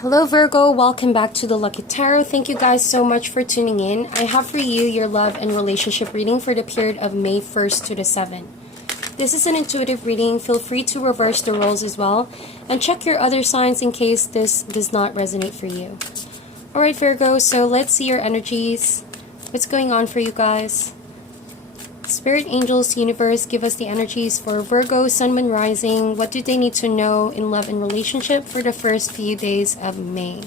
Hello Virgo, welcome back to the Lucky Tarot. Thank you guys so much for tuning in. I have for you your love and relationship reading for the period of May 1st to the 7th. This is an intuitive reading. Feel free to reverse the roles as well and check your other signs in case this does not resonate for you. Alright Virgo, so let's see your energies. What's going on for you guys? Spirit, angels, universe, give us the energies for Virgo, Sun, Moon, Rising. What do they need to know in love and relationship for the first few days of May?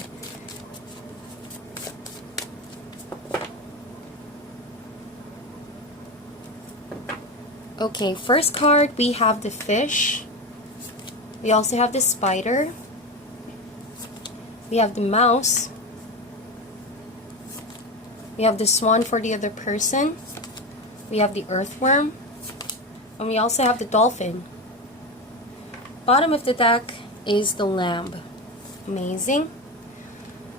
Okay, first card, we have the fish. We also have the spider. We have the mouse. We have the swan for the other person. We have the earthworm, and we also have the dolphin. Bottom of the deck is the lamb. Amazing.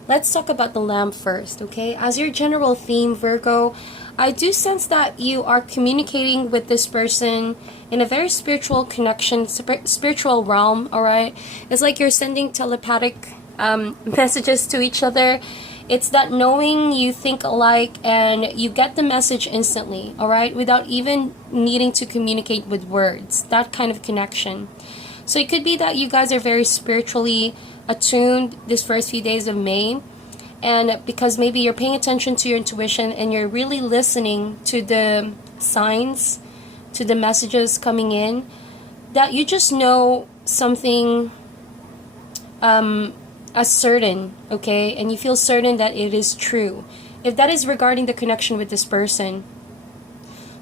Let's talk about the lamb first, okay? As your general theme, Virgo, I do sense that you are communicating with this person in a very spiritual connection, spiritual realm, alright? It's like you're sending telepathic messages to each other. It's that knowing you think alike and you get the message instantly, alright? Without even needing to communicate with words. That kind of connection. So it could be that you guys are very spiritually attuned this first few days of May. And because maybe you're paying attention to your intuition and you're really listening to the signs, to the messages coming in, that you just know something as certain, okay, and you feel certain that it is true. If that is regarding the connection with this person,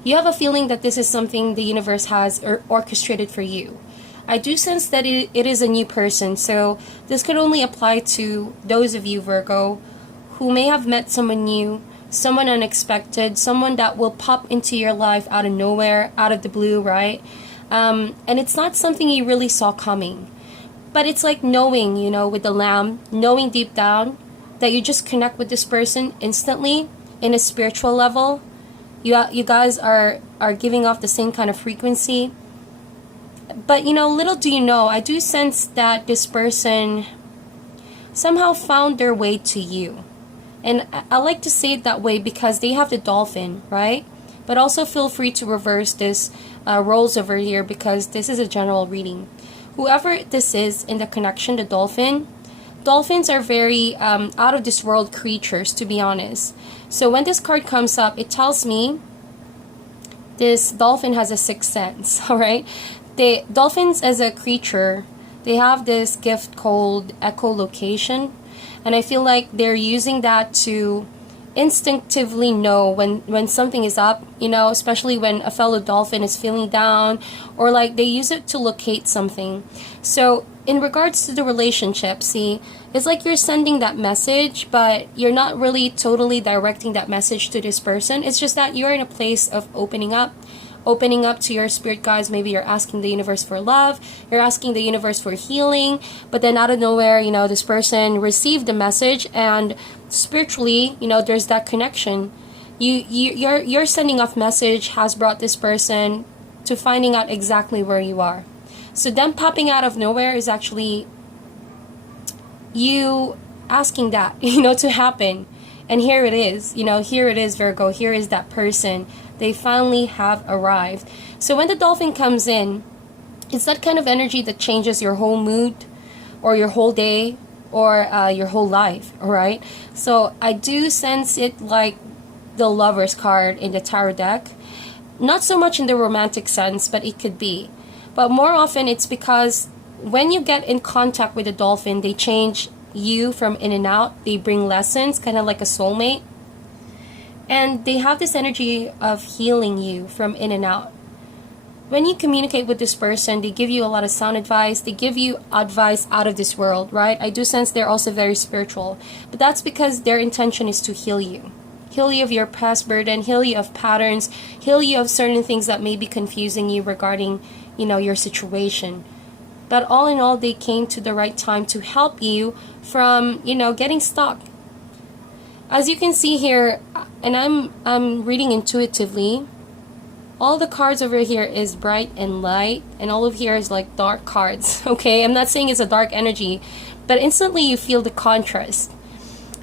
you have a feeling that this is something the universe has orchestrated for you. I do sense that it is a new person, so this could only apply to those of you, Virgo, who may have met someone new, someone unexpected, someone that will pop into your life out of nowhere, out of the blue, right? And it's not something you really saw coming. But it's like knowing, you know, with the lamb, knowing deep down that you just connect with this person instantly in a spiritual level. You guys are giving off the same kind of frequency. But, you know, little do you know, I do sense that this person somehow found their way to you. And I like to say it that way because they have the dolphin, right? But also feel free to reverse this roles over here because this is a general reading. Whoever this is in the connection, the dolphins are very out of this world creatures, to be honest. So when this card comes up, it tells me this dolphin has a sixth sense, all right? The dolphins as a creature, they have this gift called echolocation, and I feel like they're using that to instinctively know when something is up, you know, especially when a fellow dolphin is feeling down, or like they use it to locate something. So in regards to the relationship, see, it's like you're sending that message, but you're not really totally directing that message to this person. It's just that you're in a place of opening up to your spirit guides. Maybe you're asking the universe for love, you're asking the universe for healing, but then out of nowhere, you know, this person received the message, and spiritually, you know, there's that connection. Your sending off message has brought this person to finding out exactly where you are. So them popping out of nowhere is actually you asking that, you know, to happen. And here it is, you know, here it is, Virgo, here is that person. They finally have arrived. So when the dolphin comes in, it's that kind of energy that changes your whole mood or your whole day or your whole life, alright? So I do sense it like the Lover's card in the tarot deck. Not so much in the romantic sense, but it could be. But more often it's because when you get in contact with a dolphin, they change you from in and out. They bring lessons, kind of like a soulmate. And they have this energy of healing you from in and out. When you communicate with this person, they give you a lot of sound advice. They give you advice out of this world, right? I do sense they're also very spiritual. But that's because their intention is to heal you. Heal you of your past burden, heal you of patterns, heal you of certain things that may be confusing you regarding, you know, your situation. But all in all, they came to the right time to help you from, you know, getting stuck. As you can see here, and I'm reading intuitively, all the cards over here is bright and light, and all of here is like dark cards. Okay, I'm not saying it's a dark energy, but instantly you feel the contrast.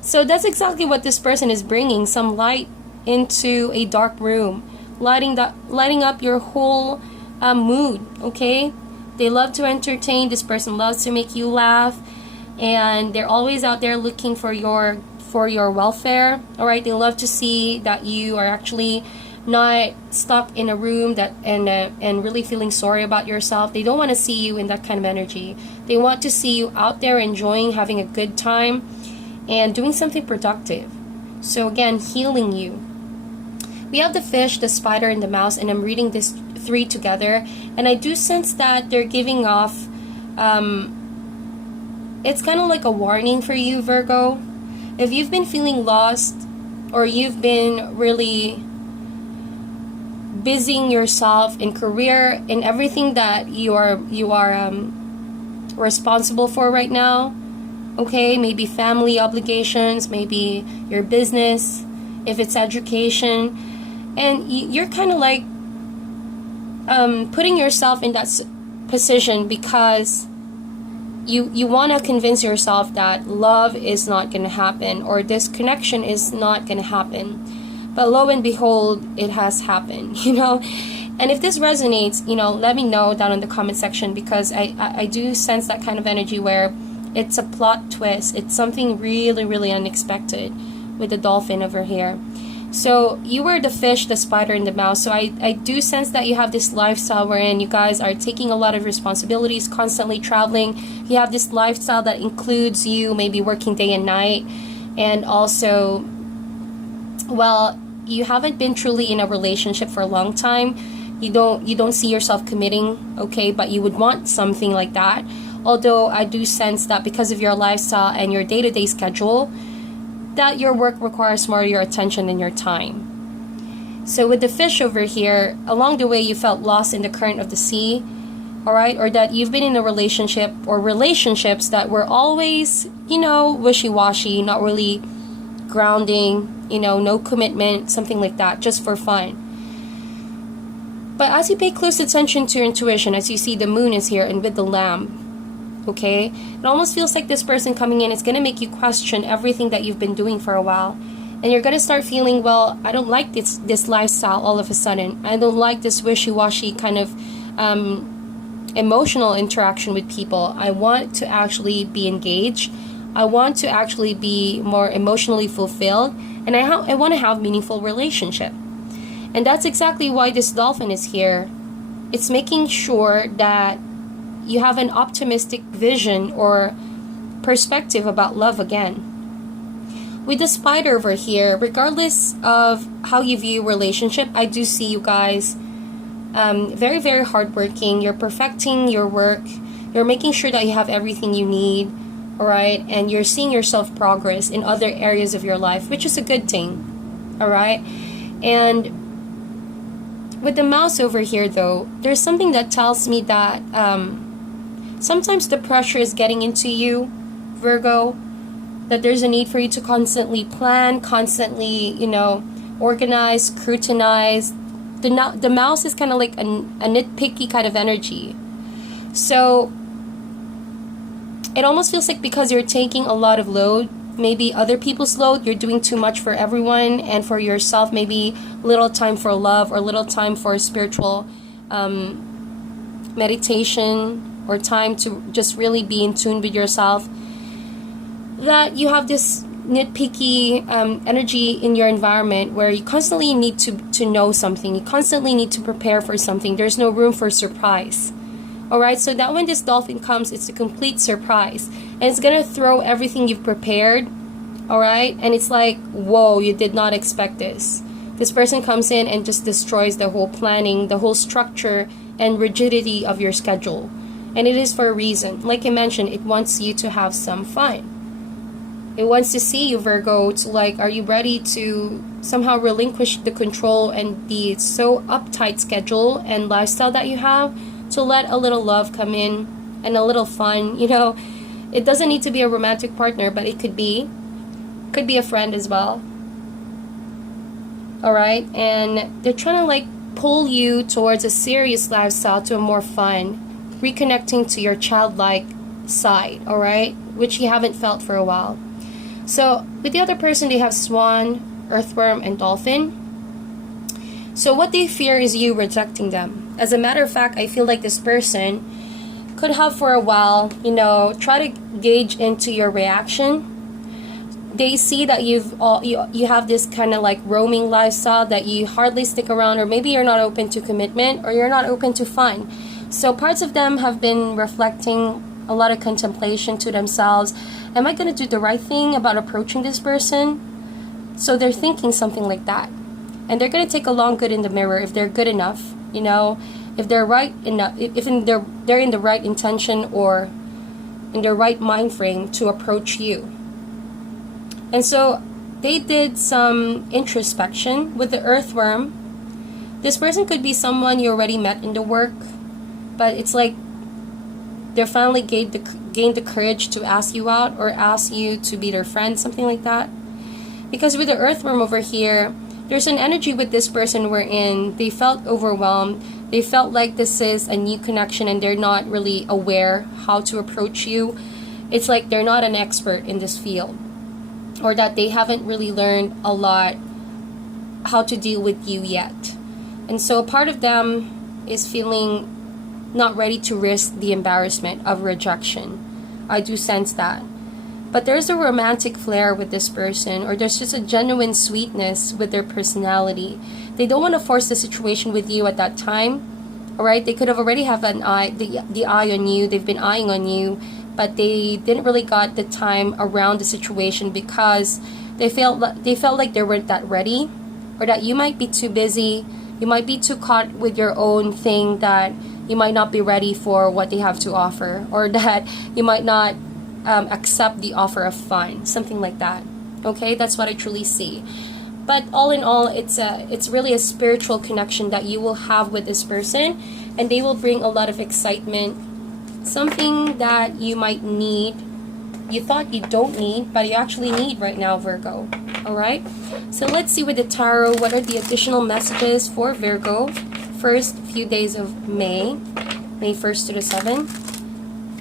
So that's exactly what this person is bringing, some light into a dark room, lighting up your whole mood. Okay, they love to entertain. This person loves to make you laugh, and they're always out there looking for your welfare. All right, they love to see that you are actually not stuck in a room that and really feeling sorry about yourself. They don't want to see you in that kind of energy. They want to see you out there enjoying, having a good time, and doing something productive. So again, healing you. We have the fish, the spider, and the mouse, and I'm reading this 3 together, and I do sense that they're giving off it's kind of like a warning for you, Virgo. If you've been feeling lost, or you've been really busying yourself in career, in everything that you are responsible for right now, okay, maybe family obligations, maybe your business, if it's education, and you're kind of like putting yourself in that position because you want to convince yourself that love is not going to happen, or this connection is not going to happen. But lo and behold, it has happened, you know. And if this resonates, you know, let me know down in the comment section, because I do sense that kind of energy where it's a plot twist. It's something really, really unexpected with the dolphin over here. So you were the fish, the spider, and the mouse. So I do sense that you have this lifestyle wherein you guys are taking a lot of responsibilities, constantly traveling. You have this lifestyle that includes you maybe working day and night, and also, well, you haven't been truly in a relationship for a long time. You don't see yourself committing, okay, but you would want something like that. Although I do sense that because of your lifestyle and your day-to-day schedule, that your work requires more of your attention and your time. So with the fish over here, along the way you felt lost in the current of the sea, all right, or that you've been in a relationship or relationships that were always, you know, wishy-washy, not really grounding, you know, no commitment, something like that, just for fun. But as you pay close attention to your intuition, as you see the moon is here and with the lamb, okay, it almost feels like this person coming in is going to make you question everything that you've been doing for a while. And you're going to start feeling, well, I don't like this lifestyle all of a sudden. I don't like this wishy-washy kind of emotional interaction with people. I want to actually be engaged. I want to actually be more emotionally fulfilled. And I want to have meaningful relationship. And that's exactly why this dolphin is here. It's making sure that you have an optimistic vision or perspective about love again. With the spider over here, regardless of how you view relationship, I do see you guys very, very hardworking. You're perfecting your work. You're making sure that you have everything you need, all right? And you're seeing yourself progress in other areas of your life, which is a good thing, all right? And with the mouse over here, though, there's something that tells me that sometimes the pressure is getting into you, Virgo, that there's a need for you to constantly plan, constantly, you know, organize, scrutinize. The mouse is kind of like a nitpicky kind of energy. So it almost feels like because you're taking a lot of load, maybe other people's load, you're doing too much for everyone, and for yourself, maybe little time for love or little time for spiritual meditation, or time to just really be in tune with yourself, that you have this nitpicky energy in your environment where you constantly need to know something. You constantly need to prepare for something. There's no room for surprise. Alright, so that when this dolphin comes, it's a complete surprise. And it's going to throw everything you've prepared. Alright, and it's like, whoa, you did not expect this. This person comes in and just destroys the whole planning, the whole structure and rigidity of your schedule. And it is for a reason. Like I mentioned, it wants you to have some fun. It wants to see you, Virgo, to like, are you ready to somehow relinquish the control and the so uptight schedule and lifestyle that you have, to let a little love come in and a little fun, you know. It doesn't need to be a romantic partner, but it could be a friend as well. Alright, and they're trying to like pull you towards a serious lifestyle to a more fun, reconnecting to your childlike side, alright? which you haven't felt for a while. So with the other person, they have swan, earthworm, and dolphin. So what they fear is you rejecting them. As a matter of fact, I feel like this person could have for a while, try to gauge into your reaction. They see that you have this kind of like roaming lifestyle, that you hardly stick around, or maybe you're not open to commitment, or you're not open to fun. So parts of them have been reflecting a lot of contemplation to themselves. Am I going to do the right thing about approaching this person? So they're thinking something like that. And they're going to take a long good in the mirror if they're good enough, if they're right enough, if they're in the right intention or in the right mind frame to approach you. And so they did some introspection with the earthworm. This person could be someone you already met in the work, but it's like they finally gained the courage to ask you out or ask you to be their friend, something like that. Because with the earthworm over here, there's an energy with this person wherein they felt overwhelmed. They felt like this is a new connection and they're not really aware how to approach you. It's like they're not an expert in this field, or that they haven't really learned a lot how to deal with you yet. And so part of them is feeling not ready to risk the embarrassment of rejection. I do sense that. But there's a romantic flair with this person, or there's just a genuine sweetness with their personality. They don't want to force the situation with you at that time. Alright, they could have already have the eye on you, they've been eyeing on you, but they didn't really got the time around the situation because they felt like they weren't that ready, or that you might be too busy, you might be too caught with your own thing that you might not be ready for what they have to offer, or that you might not accept the offer of fun, something like that. Okay, that's what I truly see. But all in all, it's really a spiritual connection that you will have with this person, and they will bring a lot of excitement, something that you might need, you thought you don't need, but you actually need right now, Virgo. Alright, so let's see with the tarot, what are the additional messages for Virgo first few days of May 1st to the 7th.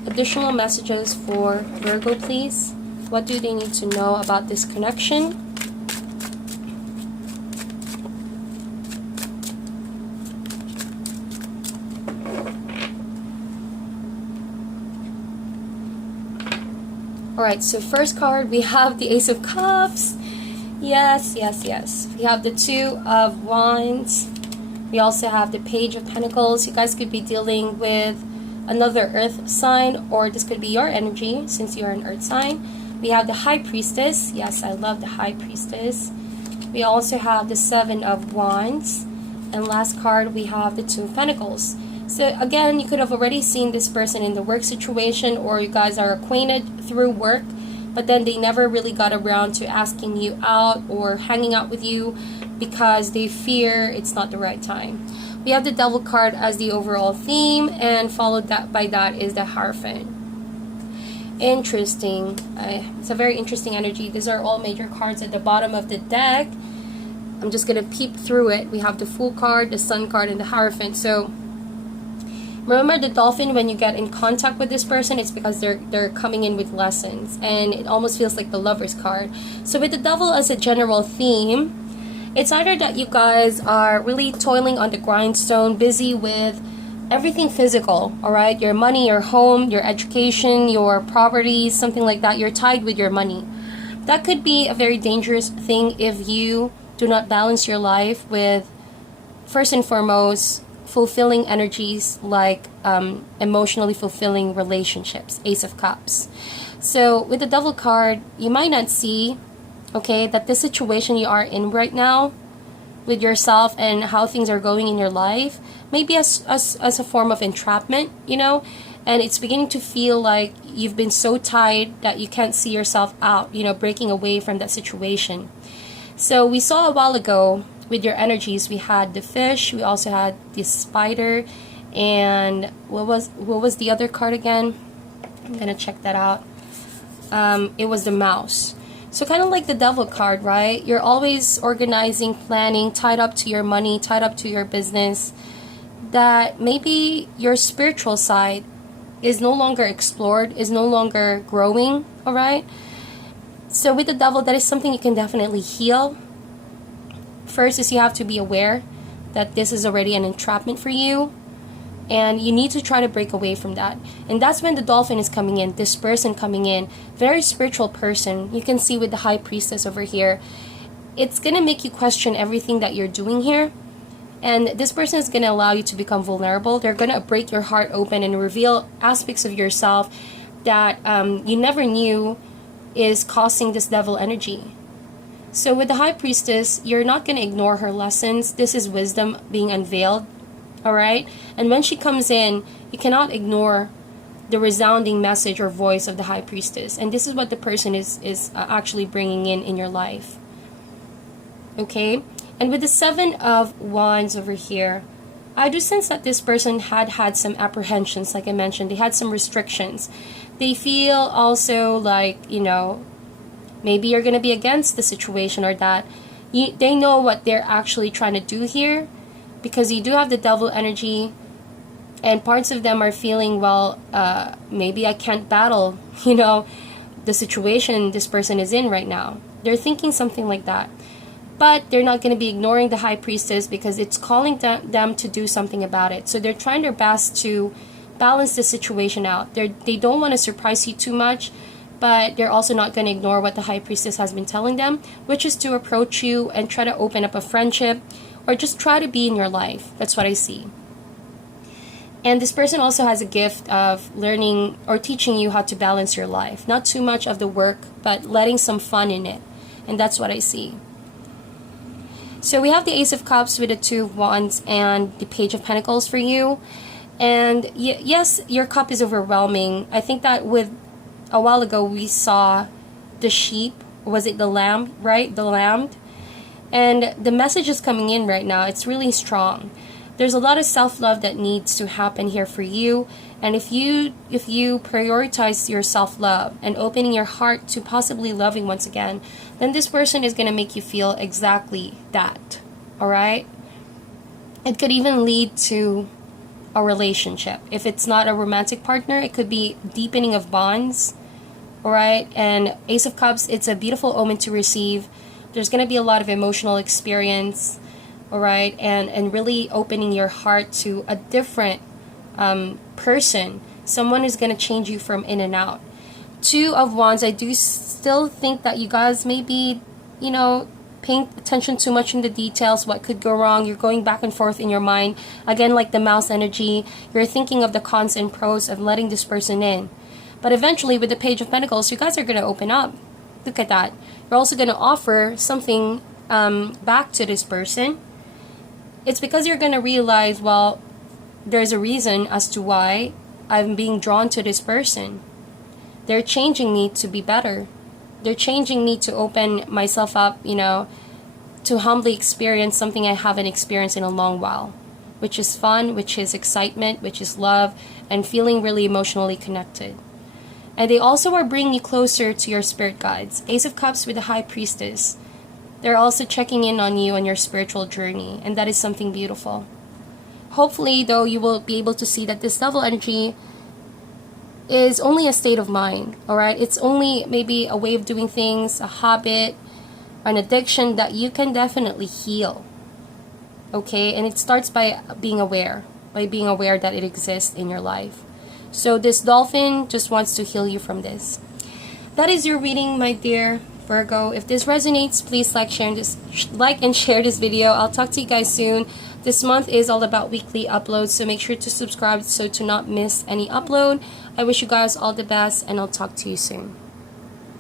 Additional messages for Virgo, please. What do they need to know about this connection? Alright, so first card, we have the Ace of Cups. Yes. We have the Two of Wands. We also have the Page of Pentacles. You guys could be dealing with another earth sign, or this could be your energy since you're an earth sign. We have the High Priestess. Yes, I love the High Priestess. We also have the Seven of Wands. And last card, we have the Two of Pentacles. So again, you could have already seen this person in the work situation, or you guys are acquainted through work, but then they never really got around to asking you out or hanging out with you because they fear it's not the right time. We have the Devil card as the overall theme, and followed by that is the Hierophant. Interesting. It's a very interesting energy. These are all major cards at the bottom of the deck. I'm just going to peep through it. We have the Fool card, the Sun card, and the Hierophant. So remember, the Dolphin, when you get in contact with this person, it's because they're coming in with lessons, and it almost feels like the Lover's card. So with the Devil as a general theme, it's either that you guys are really toiling on the grindstone, busy with everything physical, alright? Your money, your home, your education, your property, something like that. You're tied with your money. That could be a very dangerous thing if you do not balance your life with, first and foremost, fulfilling energies like emotionally fulfilling relationships, Ace of Cups. So with the Devil card, you might not see, okay, that the situation you are in right now with yourself and how things are going in your life may be as a form of entrapment, and it's beginning to feel like you've been so tied that you can't see yourself out, breaking away from that situation. So we saw a while ago with your energies, we had the Fish, we also had the Spider, and what was the other card again? I'm gonna check that out. It was the Mouse. So kind of like the Devil card, right? You're always organizing, planning, tied up to your money, tied up to your business. That maybe your spiritual side is no longer explored, is no longer growing, all right? So with the devil, that is something you can definitely heal. First is you have to be aware that this is already an entrapment for you, and you need to try to break away from that. And that's when the dolphin is coming in, this person coming in, very spiritual person. You can see with the high priestess over here, it's going to make you question everything that you're doing here. And this person is going to allow you to become vulnerable. They're going to break your heart open and reveal aspects of yourself that you never knew is causing this devil energy. So with the high priestess, you're not going to ignore her lessons. This is wisdom being unveiled. All right? And when she comes in, you cannot ignore the resounding message or voice of the high priestess. And this is what the person is actually bringing in your life. Okay? And with the 7 of Wands over here, I do sense that this person had some apprehensions, like I mentioned. They had some restrictions. They feel also like, you know, maybe you're going to be against the situation, or that they know what they're actually trying to do here, because you do have the devil energy, and parts of them are feeling, well, maybe I can't battle, you know, the situation this person is in right now. They're thinking something like that. But they're not going to be ignoring the high priestess, because it's calling them to do something about it. So they're trying their best to balance the situation out. They don't want to surprise you too much, but they're also not going to ignore what the high priestess has been telling them, which is to approach you and try to open up a friendship, or just try to be in your life. That's what I see. And this person also has a gift of learning or teaching you how to balance your life. Not too much of the work, but letting some fun in it. And that's what I see. So we have the Ace of Cups with the 2 of Wands and the Page of Pentacles for you. And yes, your cup is overwhelming. I think that with a while ago we saw the sheep. Was it the lamb, right? The lamb. And the message is coming in right now. It's really strong. There's a lot of self-love that needs to happen here for you. And if you prioritize your self-love and opening your heart to possibly loving once again, then this person is going to make you feel exactly that. All right? It could even lead to a relationship. If it's not a romantic partner, it could be deepening of bonds. All right? And Ace of Cups, it's a beautiful omen to receive. There's going to be a lot of emotional experience. All right? And really opening your heart to a different person. Someone who's going to change you from in and out. 2 of Wands, I do still think that you guys may be, you know, paying attention too much in the details, what could go wrong. You're going back and forth in your mind. Again, like the mouse energy, you're thinking of the cons and pros of letting this person in. But eventually, with the Page of Pentacles, you guys are going to open up. Look at that. You're also going to offer something back to this person. It's because you're going to realize, well, there's a reason as to why I'm being drawn to this person. They're changing me to be better. They're changing me to open myself up, you know, to humbly experience something I haven't experienced in a long while, which is fun, which is excitement, which is love, and feeling really emotionally connected. And they also are bringing you closer to your spirit guides. Ace of Cups with the High Priestess. They're also checking in on you on your spiritual journey, and that is something beautiful. Hopefully, though, you will be able to see that this devil energy is only a state of mind, all right? It's only maybe a way of doing things, a habit, an addiction that you can definitely heal, okay? And it starts by being aware that it exists in your life. So this dolphin just wants to heal you from this. That is your reading, my dear Virgo. If this resonates, please like and share this video. I'll talk to you guys soon. This month is all about weekly uploads, so make sure to subscribe so to not miss any upload. I wish you guys all the best, and I'll talk to you soon.